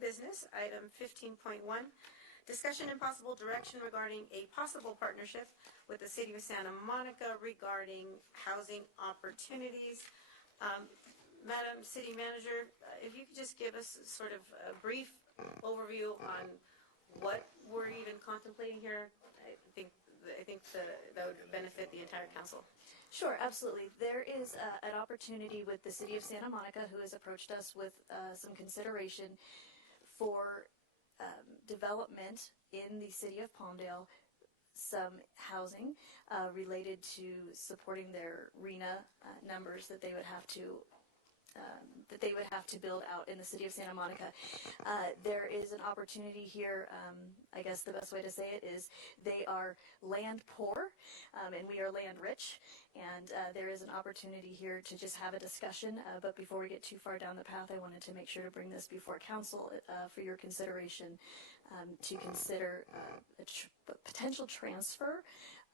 business, item 15.1, discussion and possible direction regarding a possible partnership with the City of Santa Monica regarding housing opportunities. Madam City Manager, if you could just give us sort of a brief overview on what we're even contemplating here, I think that would benefit the entire council. Sure, absolutely. There is an opportunity with the City of Santa Monica, who has approached us with some consideration for development in the City of Palmdale, some housing related to supporting their RENA numbers that they would have to build out in the City of Santa Monica. There is an opportunity here, I guess the best way to say it is they are land poor and we are land rich, and there is an opportunity here to just have a discussion, but before we get too far down the path, I wanted to make sure to bring this before council for your consideration, to consider a potential transfer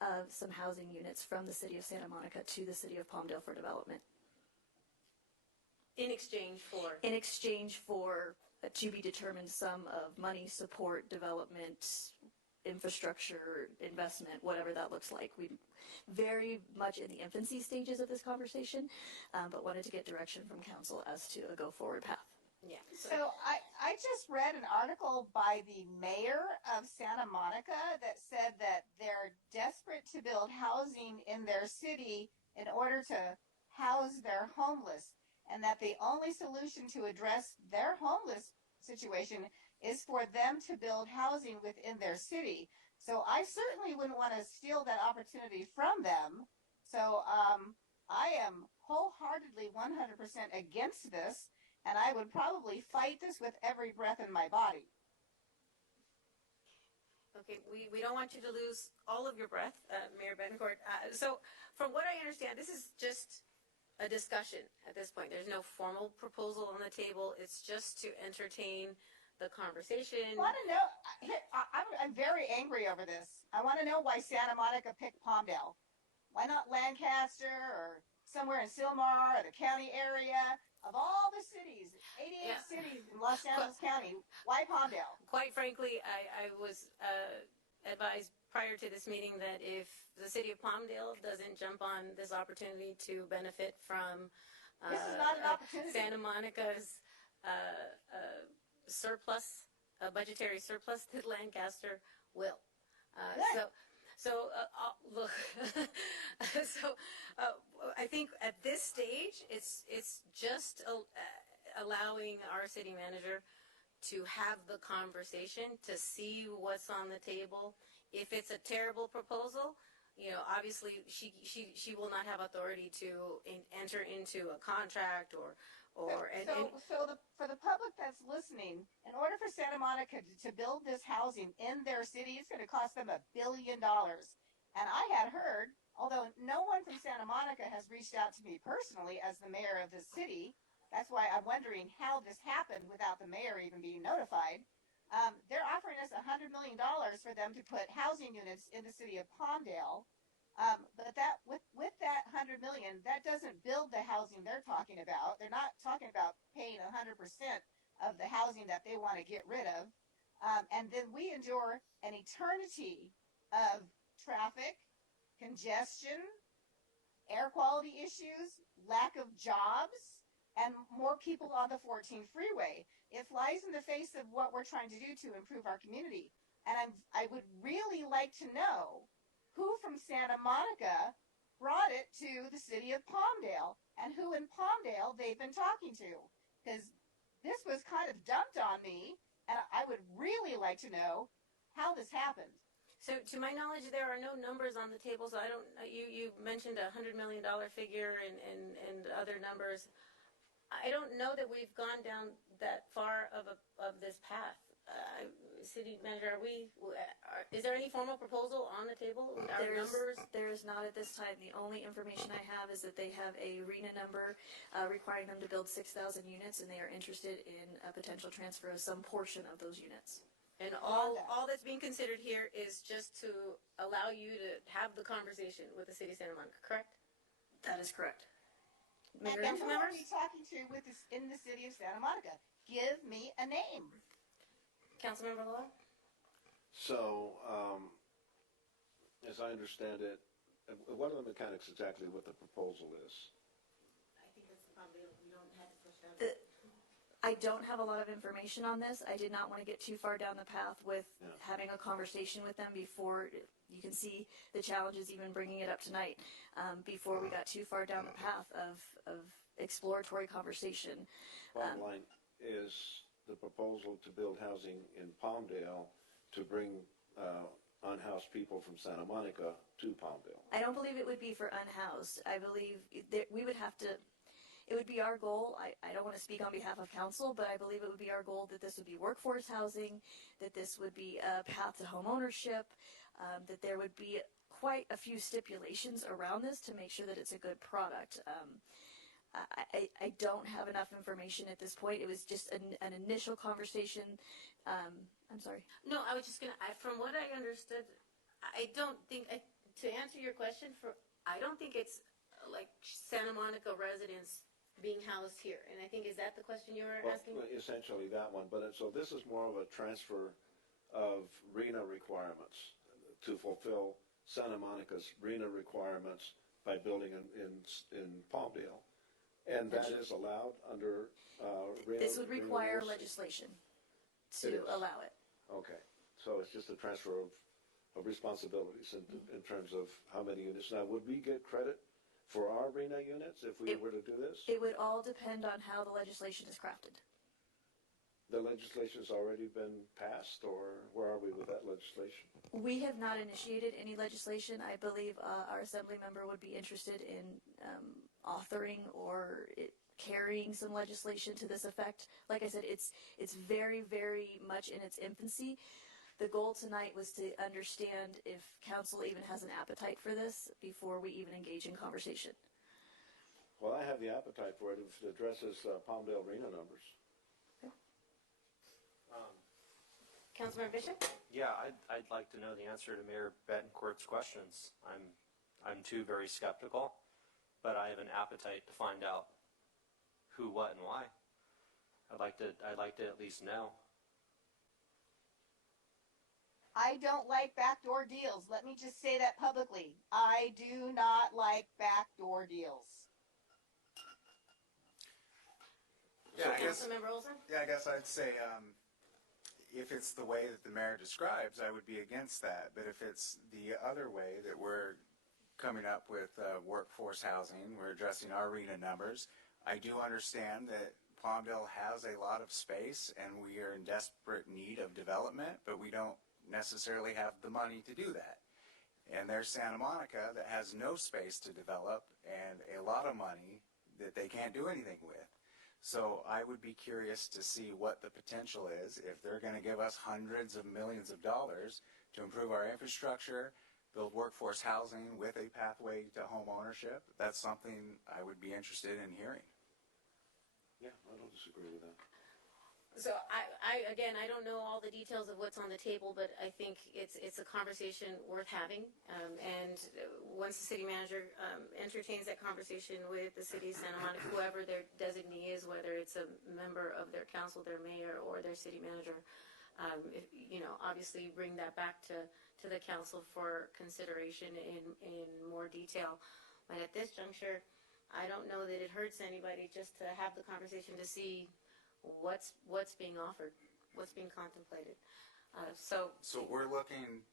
of some housing units from the City of Santa Monica to the City of Palmdale for development. In exchange for? In exchange for, to be determined, sum of money, support, development, infrastructure, investment, whatever that looks like. We very much in the infancy stages of this conversation, but wanted to get direction from council as to a go-forward path. Yeah. So I just read an article by the mayor of Santa Monica that said that they're desperate to build housing in their city in order to house their homeless, and that the only solution to address their homeless situation is for them to build housing within their city. So I certainly wouldn't want to steal that opportunity from them. So I am wholeheartedly 100% against this, and I would probably fight this with every breath in my body. Okay, we don't want you to lose all of your breath, Mayor Betancourt. So from what I understand, this is just a discussion at this point. There's no formal proposal on the table. It's just to entertain the conversation. I want to know, I'm very angry over this. I want to know why Santa Monica picked Palmdale. Why not Lancaster or somewhere in Sylmar or the county area? Of all the cities, 88 cities in Los Angeles County, why Palmdale? Quite frankly, I was advised prior to this meeting that if the City of Palmdale doesn't jump on this opportunity to benefit from this is not an opportunity. Santa Monica's surplus, budgetary surplus, that Lancaster will. Look, I think at this stage, it's just allowing our city manager to have the conversation, to see what's on the table. If it's a terrible proposal, you know, obviously she will not have authority to enter into a contract or. For the public that's listening, in order for Santa Monica to build this housing in their city, it's going to cost them $1 billion. And I had heard, although no one from Santa Monica has reached out to me personally as the mayor of the city, that's why I'm wondering how this happened without the mayor even being notified. They're offering us $100 million for them to put housing units in the city of Palmdale. But that with that $100 million, that doesn't build the housing they're talking about. They're not talking about paying 100% of the housing that they want to get rid of. And then we endure an eternity of traffic, congestion, air quality issues, lack of jobs, and more people on the 14 freeway. It flies in the face of what we're trying to do to improve our community. And I would really like to know who from Santa Monica brought it to the city of Palmdale and who in Palmdale they've been talking to. Because this was kind of dumped on me, and I would really like to know how this happened. So to my knowledge, there are no numbers on the table, so I don't, you mentioned a $100 million figure and other numbers. I don't know that we've gone down that far of this path. City Manager, is there any formal proposal on the table? There is not at this time. The only information I have is that they have a RENA number requiring them to build 6,000 units, and they are interested in a potential transfer of some portion of those units. And all that's being considered here is just to allow you to have the conversation with the City of Santa Monica, correct? That is correct. And who are we talking to in the City of Santa Monica? Give me a name. Councilmember Law? So, as I understand it, what are the mechanics exactly what the proposal is? I think that's probably, we don't have to push out. I don't have a lot of information on this. I did not want to get too far down the path with Yeah. having a conversation with them before you can see the challenges even bringing it up tonight, before we got too far down the path of exploratory conversation. Bottom line is the proposal to build housing in Palmdale to bring unhoused people from Santa Monica to Palmdale. I don't believe it would be for unhoused. I believe that we would have to, it would be our goal, I don't want to speak on behalf of council, but I believe it would be our goal that this would be workforce housing, that this would be a path to home ownership, that there would be quite a few stipulations around this to make sure that it's a good product. I don't have enough information at this point. It was just an initial conversation. I'm sorry. No, I was just gonna, from what I understood, I don't think, to answer your question, I don't think it's like Santa Monica residents being housed here. And I think, is that the question you were Well, asking? essentially that one, but so this is more of a transfer of RENA requirements to fulfill Santa Monica's RENA requirements by building in Palmdale. And that is allowed under RENA. This would require rules? legislation It to is. allow it. Okay, so it's just a transfer of responsibilities in terms of how many units. Now, would we get credit for our RENA units if we were to do this? It would all depend on how the legislation is crafted. The legislation's already been passed, or where are we with that legislation? We have not initiated any legislation. I believe our assembly member would be interested in authoring or carrying some legislation to this effect. Like I said, it's very, very much in its infancy. The goal tonight was to understand if council even has an appetite for this before we even engage in conversation. Well, I have the appetite for it if it addresses Palmdale RENA numbers. Councilmember Bishop? Yeah, I'd like to know the answer to Mayor Betancourt's questions. I'm too very skeptical, but I have an appetite to find out who, what, and why. I'd like to at least know. I don't like backdoor deals. Let me just say that publicly. I do not like backdoor deals. Yeah, I guess, Councilmember Olson? yeah, I guess I'd say, if it's the way that the mayor describes, I would be against that. But if it's the other way that we're coming up with workforce housing, we're addressing our RENA numbers, I do understand that Palmdale has a lot of space and we are in desperate need of development, but we don't necessarily have the money to do that. And there's Santa Monica that has no space to develop and a lot of money that they can't do anything with. So I would be curious to see what the potential is if they're going to give us hundreds of millions of dollars to improve our infrastructure, build workforce housing with a pathway to home ownership. That's something I would be interested in hearing. Yeah, I don't disagree with that. So again, I don't know all the details of what's on the table, but I think it's a conversation worth having. And once the city manager entertains that conversation with the city of Santa Monica, whoever their designee is, whether it's a member of their council, their mayor, or their city manager, obviously bring that back to the council for consideration in more detail. But at this juncture, I don't know that it hurts anybody just to have the conversation to see what's being offered, what's being contemplated. So we're looking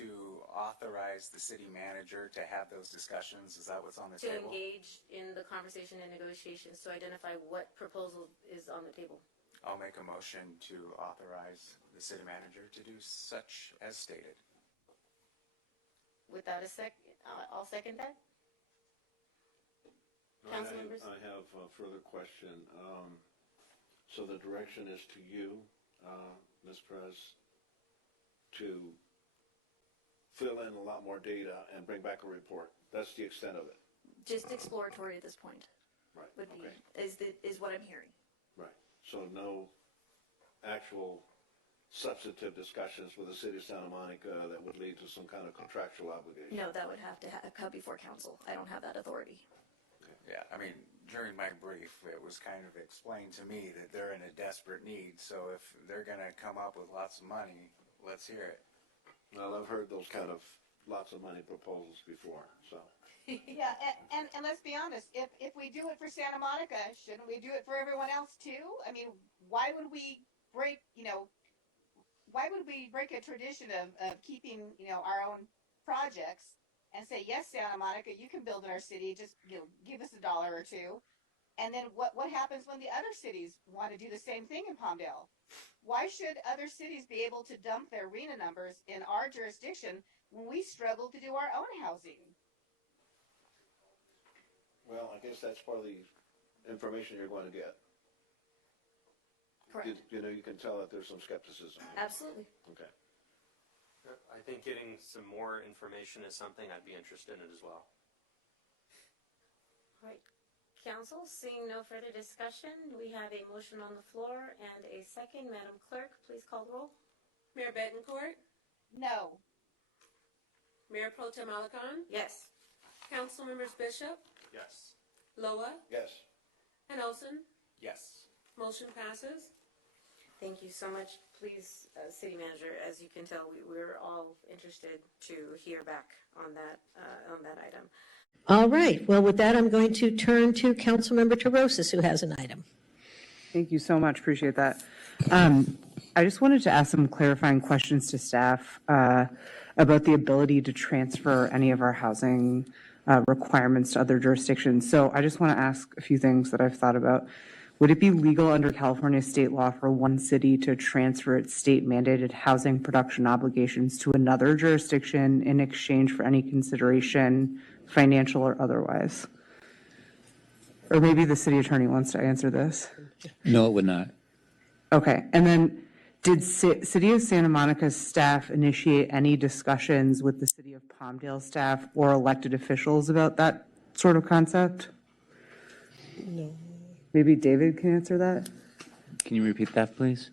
to authorize the city manager to have those discussions. Is that what's on the to table? engage in the conversation and negotiations to identify what proposal is on the table. I'll make a motion to authorize the city manager to do such as stated. Without a I'll second that. Council members? I have a further question. So the direction is to you, Ms. Perez, to fill in a lot more data and bring back a report. That's the extent of it. Just exploratory at this point Right. would be, Okay. is what I'm hearing. Right. So no actual substantive discussions with the city of Santa Monica that would lead to some kind of contractual obligation? No, that would have to come before council. I don't have that authority. Yeah, I mean, during my brief, it was kind of explained to me that they're in a desperate need. So if they're going to come up with lots of money, let's hear it. Well, I've heard those kind of lots of money proposals before, so. Yeah, and let's be honest, if we do it for Santa Monica, shouldn't we do it for everyone else too? I mean, why would we break, why would we break a tradition of keeping, our own projects and say, yes, Santa Monica, you can build in our city, just, give us $1 or $2. And then what happens when the other cities want to do the same thing in Palmdale? Why should other cities be able to dump their RENA numbers in our jurisdiction when we struggle to do our own housing? Well, I guess that's part of the information you're going to get. Correct. You can tell that there's some skepticism. Absolutely. Okay. I think getting some more information is something I'd be interested in as well. All right. Council, seeing no further discussion, we have a motion on the floor and a second. Madam Clerk, please call the roll. Mayor Betancourt, No. Mayor Pro Tem Alarcon, Yes. Council Members Bishop, Yes. Loa, Yes. and Olson. Yes. Motion passes. Thank you so much. Please, City Manager, as you can tell, we're all interested to hear back on that item. All right. Well, with that, I'm going to turn to Councilmember Terosis, who has an item. Thank you so much. Appreciate that. I just wanted to ask some clarifying questions to staff about the ability to transfer any of our housing requirements to other jurisdictions. So I just want to ask a few things that I've thought about. Would it be legal under California state law for one city to transfer its state mandated housing production obligations to another jurisdiction in exchange for any consideration, financial or otherwise? Or maybe the city attorney wants to answer this. No, it would not. Okay. And then did City of Santa Monica's staff initiate any discussions with the City of Palmdale staff or elected officials about that sort of concept? No. Maybe David can answer that. Can you repeat that, please?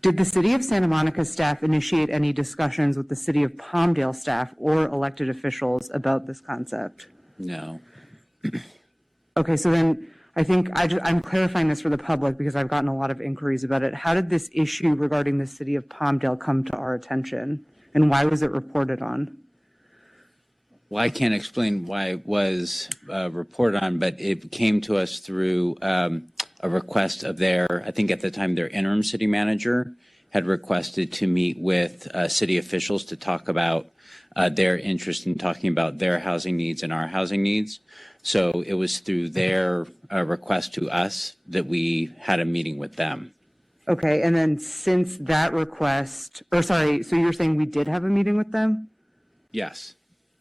Did the City of Santa Monica staff initiate any discussions with the City of Palmdale staff or elected officials about this concept? No. Okay, so then I think I'm clarifying this for the public because I've gotten a lot of inquiries about it. How did this issue regarding the City of Palmdale come to our attention, and why was it reported on? Well, I can't explain why it was reported on, but it came to us through a request of I think at the time, their interim city manager had requested to meet with city officials to talk about their interest in talking about their housing needs and our housing needs. So it was through their request to us that we had a meeting with them. Okay, and then since that request, so you're saying we did have a meeting with them? Yes.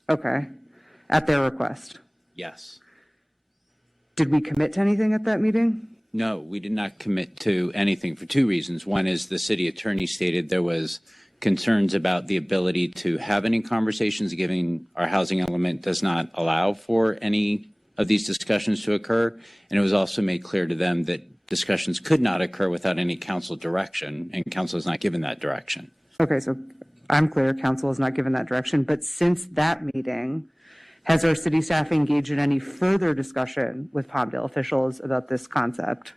Okay, at their request. Yes. Did we commit to anything at that meeting? No, we did not commit to anything for two reasons. One is the city attorney stated there was concerns about the ability to have any conversations, given our housing element does not allow for any of these discussions to occur. And it was also made clear to them that discussions could not occur without any council direction, and council has not given that direction. Okay, so I'm clear, council has not given that direction, but since that meeting, has our city staff engaged in any further discussion with Palmdale officials about this concept?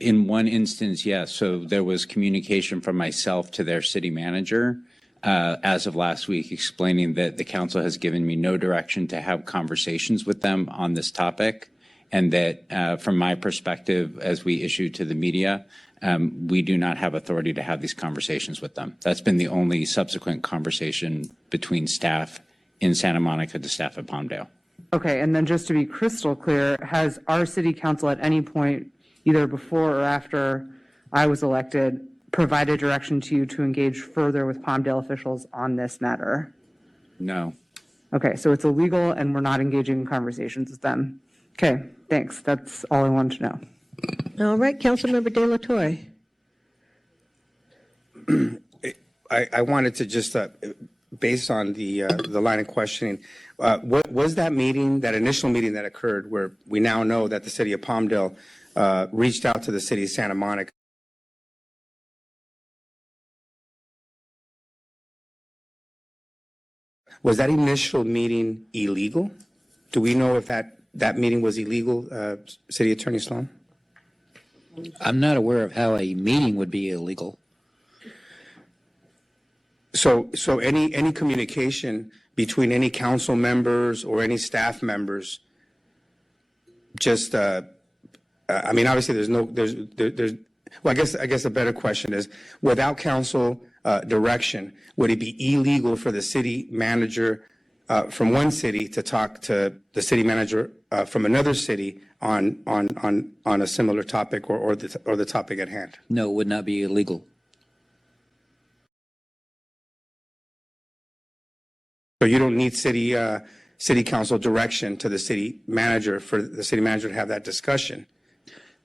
In one instance, yes. So there was communication from myself to their city manager as of last week explaining that the council has given me no direction to have conversations with them on this topic, and that from my perspective, as we issue to the media, we do not have authority to have these conversations with them. That's been the only subsequent conversation between staff in Santa Monica to staff at Palmdale. Okay, and then just to be crystal clear, has our city council at any point, either before or after I was elected, provided direction to you to engage further with Palmdale officials on this matter? No. Okay, so it's illegal and we're not engaging in conversations with them. Okay, thanks. That's all I wanted to know. All right, Councilmember De La Torre. I wanted to just, based on the line of questioning, what was that meeting, that initial meeting that occurred where we now know that the city of Palmdale reached out to the city of Santa Monica? Was that initial meeting illegal? Do we know if that that meeting was illegal, City Attorney Sloan? I'm not aware of how a meeting would be illegal. So any communication between any council members or any staff members, just, I mean, obviously well, I guess a better question is, without council direction, would it be illegal for the city manager from one city to talk to the city manager from another city on a similar topic or the topic at hand? No, it would not be illegal. So you don't need city council direction to the city manager for the city manager to have that discussion?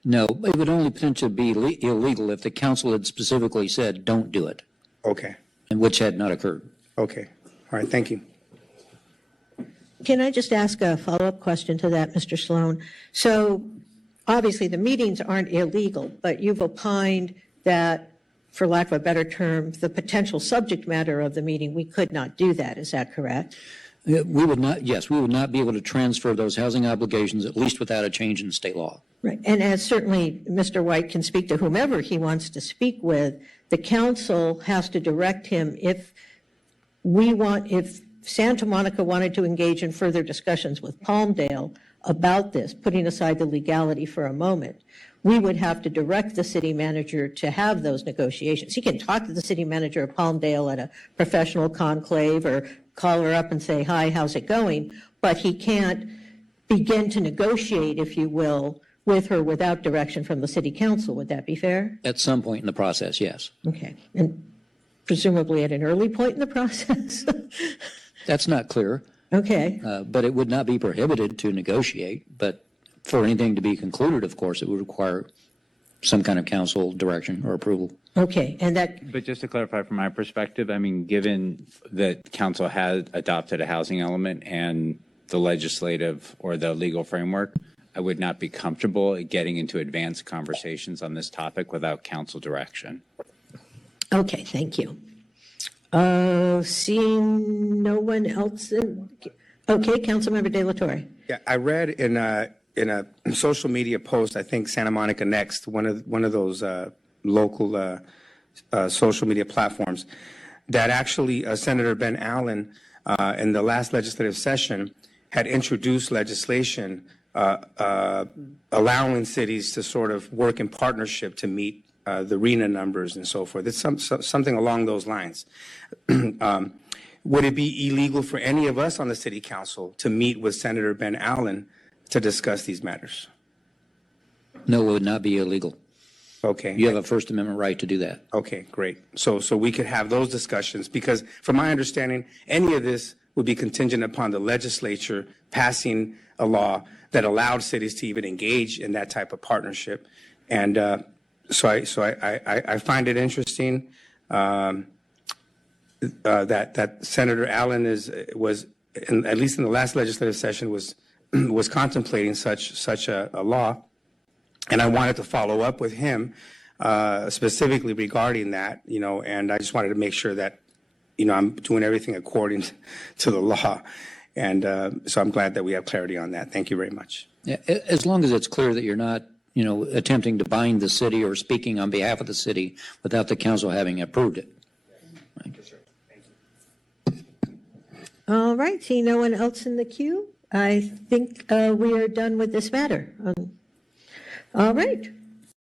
No, it would only potentially be illegal if the council had specifically said, don't do it. Okay. And which had not occurred. Okay. All right. Thank you. Can I just ask a follow-up question to that, Mr. Sloan? So obviously the meetings aren't illegal, but you've opined that, for lack of a better term, the potential subject matter of the meeting, we could not do that. Is that correct? We would not be able to transfer those housing obligations, at least without a change in state law. Right. And as certainly Mr. White can speak to whomever he wants to speak with, the council has to direct him if Santa Monica wanted to engage in further discussions with Palmdale about this, putting aside the legality for a moment, we would have to direct the city manager to have those negotiations. He can talk to the city manager of Palmdale at a professional conclave or call her up and say, hi, how's it going? But he can't begin to negotiate, if you will, with her without direction from the city council. Would that be fair? At some point in the process, yes. Okay. And presumably at an early point in the process? That's not clear. Okay. But it would not be prohibited to negotiate. But for anything to be concluded, of course, it would require some kind of council direction or approval. Okay. And that. But just to clarify from my perspective, I mean, given that council has adopted a housing element and the legislative or the legal framework, I would not be comfortable getting into advanced conversations on this topic without council direction. Okay. Thank you. Seeing no one else. Okay. Councilmember De La Torre. Yeah, I read in a social media post, I think Santa Monica Next, one of those local social media platforms, that actually Senator Ben Allen in the last legislative session had introduced legislation allowing cities to sort of work in partnership to meet the RENA numbers and so forth. It's something along those lines. Would it be illegal for any of us on the city council to meet with Senator Ben Allen to discuss these matters? No, it would not be illegal. Okay. You have a First Amendment right to do that. Okay, great. So we could have those discussions, because from my understanding, any of this would be contingent upon the legislature passing a law that allowed cities to even engage in that type of partnership. And so I find it interesting that Senator Allen was at least in the last legislative session was contemplating such a law, and I wanted to follow up with him specifically regarding that, and I just wanted to make sure that I'm doing everything according to the law, and so I'm glad that we have clarity on that. Thank you very much. Yeah, as long as it's clear that you're not attempting to bind the city or speaking on behalf of the city without the council having approved it. Right. All right. See no one else in the queue. I think we are done with this matter. All right.